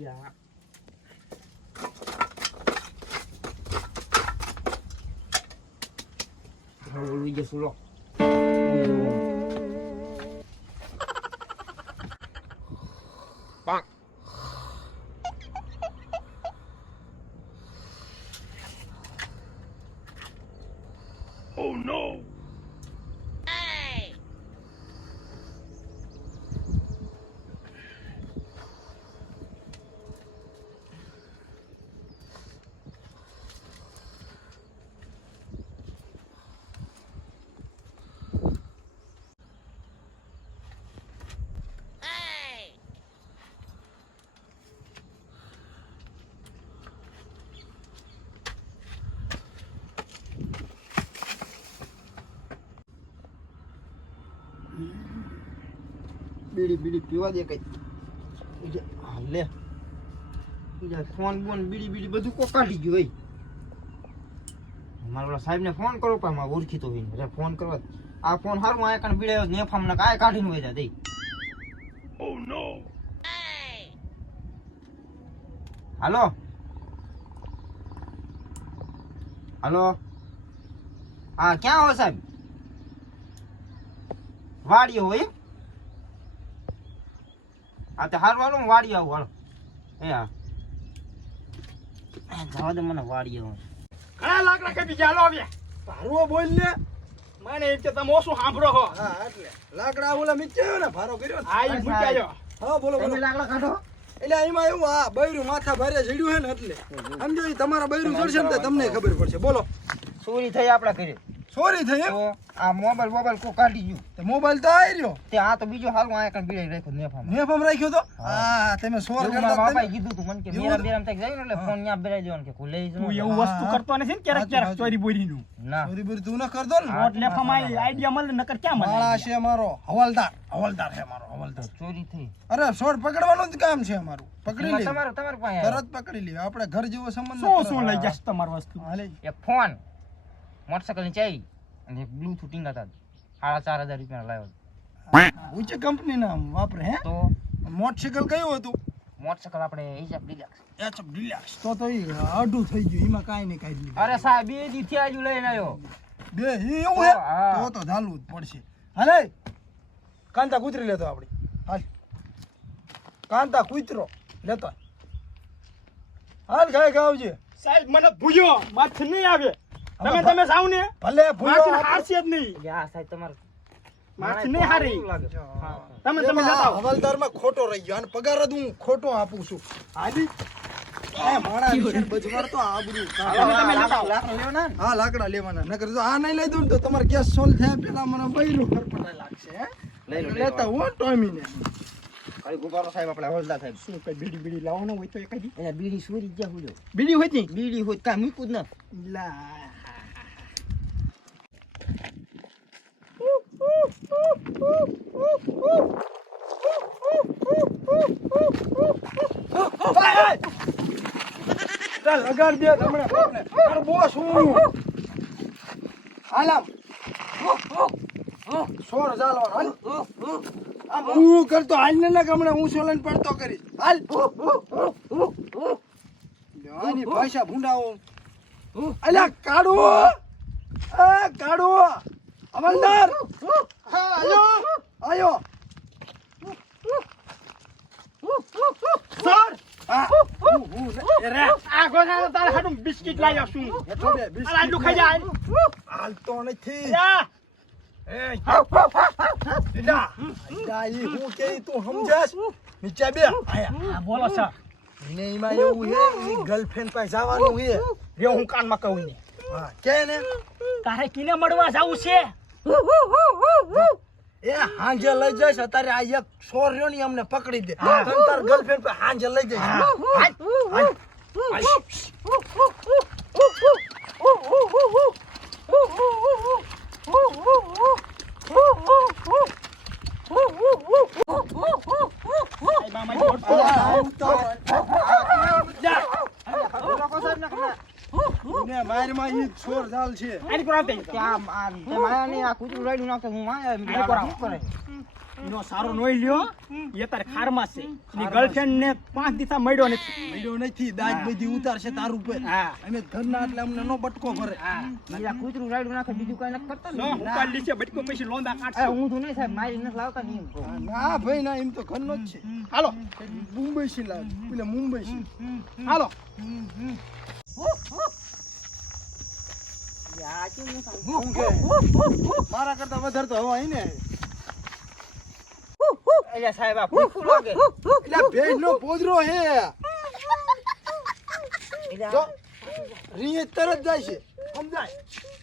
ગયા હવે ઓલું જે બીડી બીડી પીવા દે કઈ. લે. ફોન બોન બીડી બીડી બધું કો કાઢી ગયું હોય મારા ઓલા સાહેબને ફોન કરો પણ મારે ઓળખીતો હોય ને. ફોન કરવા આ ફોન હારું આ કણ ને ફામ ને કાય કાઢીને જા દઈ Oh no! હાલો? હાલો? હા ક્યાં હો સાહેબ? વાડીઓ હોય? હા તે હારું હાલો હું વાડી આવું હાલો. એ હા. જવા દે મને વાડી આવું. ઘણા લાકડા કાપી ગયા હાલો આવ્યા ભારો બોલ ને મને એમ કે તમે ઓછું સાંભળો હો. હા એટલે. લાકડા ઓલા મીચ્યો ને ભારો કર્યો આ મૂક્યા હા બોલો બોલો. લાકડા કાઢો. એટલે એમાં એવું આ બૈરું માથા ભારે જડ્યું હે ને એટલે. સમજો તમારા બૈરું ચડશે ને તમને ખબર પડશે. બોલો. ચોરી થઈ આપણા ઘરે સોરી થઈ એમ? આ મોબાઈલ મોબાઈલ કો કાઢી ગયો. તે મોબાઈલ તો આવી રહ્યો. તે આ તો બીજો હાલ આ કણ બીડે રાખ્યો નેફામ. નેફામ રાખ્યો તો? હા. તમે સોર કરતા મારા બાપાએ કીધું તું મને કે મેરા બેરામ તક જાય ને એટલે ફોન ન્યા બેરાઈ દેવાનો કે કોઈ લઈ તું એવું વસ્તુ કરતો નથી ને ક્યારેક ક્યારેક ચોરી બોરી નું ના. ચોરી બોરી તું ના કરતો ને. નોટ લેફામાં આઈડિયા મળે નકર ક્યાં મળે મળે છે મારો હવાલદાર હવાલદાર છે મારો હવાલદાર. ચોરી થઈ. અરે સોર પકડવાનું જ કામ છે અમારું. પકડી લે. તમારે તમારે પાસે તરત પકડી લે. આપણે ઘર જેવો સંબંધ શું શું લઈ. જશે તમારી વસ્તુ. એક ફોન. મોટરસાયકલની ચાવી. અને એક બ્લૂટૂથ ટીંગા હતા સાડા ચાર હજાર રૂપિયા લાવ્યો ઊંચી કંપની ના વાપરે હે? તો મોટરસાયકલ કયું હતું? મોટરસાયકલ આપણે હિસાબ ડિલક્સ એચએફ ડિલક્સ તો તો ઈ અડું થઈ ગયું એમાં કાંઈ નહીં કાઢી લીધું. અરે સાહેબ બે દી થી આજુ લઈને આવ્યો. બે ઈ એવું હે? હા. તો તો ઝાલવું જ પડશે. હાલે કાંતા કૂતરી લેતો આપડી. હાલ. કાંતા કૂતરો લેતો. હાલ ગાય ગાવજે સાહેબ મને ભૂયો માથે નહીં આવે. તમે તમે જાવ ને ભલે ભૂલો હારશે જ નહીં. યા સાહેબ તમાર માર્ચ નહીં હારી. તમે તમે જતા હવાલદારમાં ખોટો રહી ગયો. અને પગાર જ હું ખોટો આપું છું. લાકડા-. લાકડા લેવાના ને? હા લાકડા લેવાના. નકર જો આ નહીં લઈ દઉં તો તમારે ગેસ સોલ્વ થયા? પેલા મને બૈરું ખરપટાઈ લાગશે હે? લઈ લો, લઈ લો. લેતા હું ટોમીને. ખાલી ગુબારો સાહેબ આપણે હવલદાર સાહેબ. શું કઈ બીડી બીડી લાવવાનો હોય તો બીડી સુરી ગયા હુજો બીડી હોયની બીડી હોય કાંઈ મૂકવું જ ના. લા ચાલ લગાડ દે તમને. તારો બોસ હું? હાલામ સોર ચાલો હાલ. હું કરતો, હાલ ને હું સોલન પડતો કરીશ. હાલ. આની ભાષા ભૂંડાવો. અલ્યા કાઢો કાઢો અમલદાર. આયો? આયો? સર! હું ને- તારે હાડું બિસ્કિટ લાવ્યો આવશું આટલું ખાઈ જાય. હાલતો નથી. ગર્લફ્રેન્ડ પાસે જવાનું છે. હું કાનમાં કહું તારે કિને મળવા જવું છે? એ હાંજે લઈ જઈશ અત્યારે આ એક સોર્યો ની અમને પકડી દે. તને તાર ગર્લફ્રેન્ડ પર હાંજે લઈ જઈશ હાલ, હાલ. સાહેબ, આ મારી ઓટ આ આવું તો જા લોકો સાહેબ ના ખરા. ને મારમાં ઈ જાલ છે. આની પર આવતે કે આ આ તે આ કૂતરું રાડ્યું નાખે હું માયા શું કરે? સારો નોઈ લ્યો. એ તારે ખારમાં છે. ગર્લફ્રેન્ડ ને પાંચ દિવસા મળ્યો નથી. મળ્યો નથી. દાજ બધી ઉતારશે તાર ઉપર. અમે ઘરના એટલે અમને નો બટકો ભરે. આ કૂતરું રાડ્યું નાખે બીજું કઈ નથી કરતા ને. ઉપાડ લીશે બટકો પછી લોંદા કાઢશે. હું તો નહીં સાહેબ મારી નથી લાવતા નહીં ના ભાઈ ના એમ તો ઘરનો જ છે. હાલો. મુંબઈ થી લાવ પેલા મુંબઈ થી હાલો આ કેમ નહીં ખાવું? શું કે મારા કરતા વધારે તો હવા ને. અલ્યા સાહેબ આ ભૂખું લાગે. એટલે ભેજ નો પોદરો હે. એટલે રીએ તરત જાય છે. સમજાય?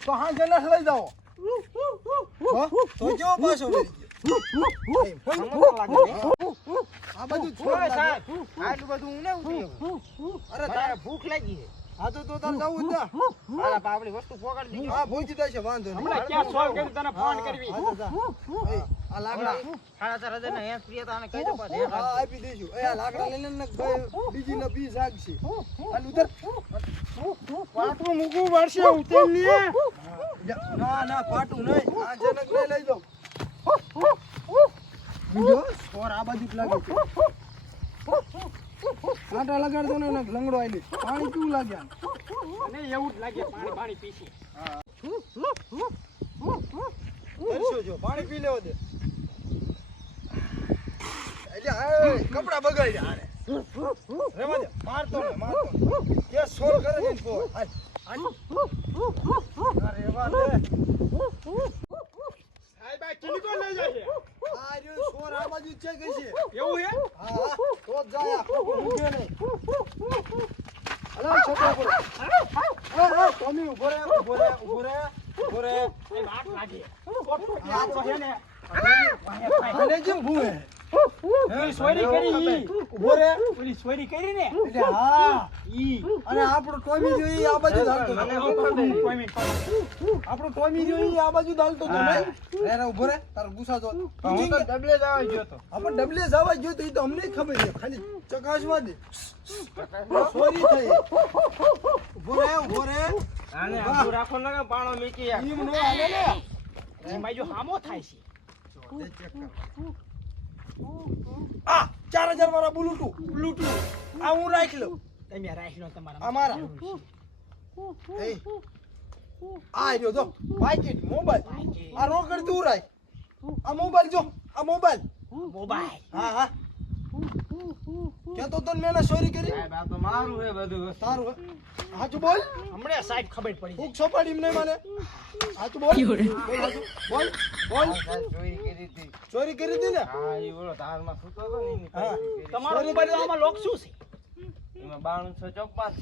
તો હાંજે ન લઈ જાઓ. તો જો પાછો ને. આ બધું છોડ સાહેબ આટલું બધું હું ઉતરી અરે તારે ભૂખ લાગી છે. આ તો તો તાર જવું જ. ના બાપડી વસ્તુ પોગાડી દીધી હા ભૂજી દેશે વાંધો નહીં. હમણાં ક્યાં સોલ કરી તને ફોન કરવી? હા, આ લાકડા. સાડા ચાર હજારના હેન્ડ ફ્રી હતા અને કહી દો પાછા હા આપી દઈશું. એ આ લાકડા લઈને ને ભાઈ બીજી ને બી જાગશે આ ઉતર. પાટું મૂકવું પડશે ઉતેલ લે ના ના પાટું નહીં. આ જનક લઈ લઈ જાઉં બીજો? સ્કોર આ બાજુ લાગે છે. કાંટા લગાડતો ને લંગડો આવી પાણી કેવું લાગ્યા? અને એવું જ લાગે પાણી પાણી પીશે. તરસ્યો છો પાણી પી લેવો દે. એટલે કપડા રેવા દે મારતો ને મારતો કે સોર કરે ને પોર. હાલ આ રેવા દે. સાહેબ આ કિલકો લઈ જાય આ રહ્યો સોર આ બાજુ છે કે છે? એવું હે હા. ઊભો રે ઊભો રે કરી. ઓલી કરી ને? એટલે હા ઈ. અને આપણો ટોમી રહ્યો આ બાજુ. આપણો ટોમી બાજુ ઊભો રે તારો ગુસ્સા જો હું તો ડબલે જ ગયો તો આપણે ડબલે જવા ગયો તો ઈ તો અમને ખબર છે. ખાલી ચકાસવા દે. સોરી થઈ ઊભો રે ઊભો રે. આને આઘું રાખો ને પાણો મીકી. ઈમ નો હાલે ને. હામો થાય છે. આ ચાર હજાર વાળા બ્લુટૂથ. બ્લુટૂથ. આ હું રાખી લઉં. તમે રાખી લો તમારા અમારા. આ રહ્યો જો. પાકીટ મોબાઈલ આ રોકડ તું રાખ. આ મોબાઈલ જો. આ મોબાઈલ મોબાઈલ હા હા. કેતો તો ને ચોરી કરી? સાહેબ આ તો મારું હે બધું. તારું હાચું બોલ. હમણાં સાહેબ ખબર પડી સોપાડી મને. હાચું બોલ. બોલ બોલ ચોરી કરી હતી. ચોરી કરી હતી ને? હા ઈ ઓલો ધારમાં સૂતો હતો ને એની હા. ચોરી કરી. તમારો મોબાઈલ આમાં લોક શું છે? એમાં બાણુંસો ચોપન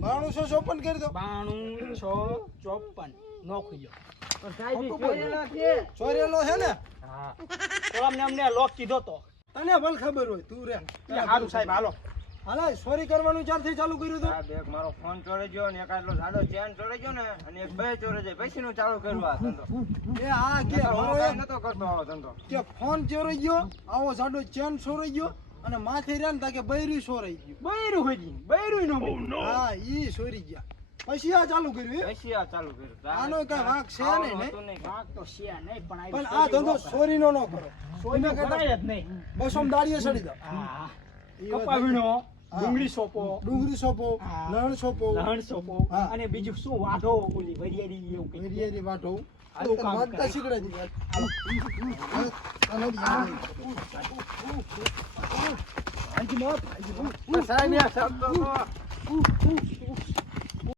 માણસો ચોપન કરી દો. બાણું છ ચોપન નો ખુલ્યો. ચોરેલા છે. ને? હા. ઓલા અમને અમને લોક કીધો તો. તને ભલ ખબર હોય તું રે. સારું સાહેબ હાલો. હાલો ચોરી કરવાનું ચારથી ચાલુ કર્યું હતું. સાહેબ એક મારો ફોન ચોરી ગયો ને એક આટલો સાદો ચેન ચોરી ગયો ને અને એક બે ચોરી જાય. પછી નું ચાલુ કર્યું આ ધંધો. એ આ કે હું નતો કરતો આવો ધંધો. કે ફોન ચોરી ગયો આવો સાડો ચેન ચોરી ગયો અને માથે રહ્યા ને તાકે બૈરું સોરાઈ ગયું. બૈરું હોય ગઈ બૈરું નો હા ઈ ચોરી ગયા. પછી આ ચાલુ કર્યું? પછી આ ચાલુ કર્યું આનો કઈ વાંક છે નહીં, નહીં? વાંક તો છે નહીં પણ પણ આ ધંધો સોરીનો ન કરો સોયનો કરાય જ નહીં બસો દાડીએ સડી દો કપાવીનો ડુંગળી સોપો ડુંગળી સોપો લણ સોપો લણ સોપો અને બીજું શું વાઢો ઓલી વરિયાળી એવું કંઈક. વેરિયાની વાટો તો કામ કરે. ચાલો દી. હાજી મોત. સાહેબ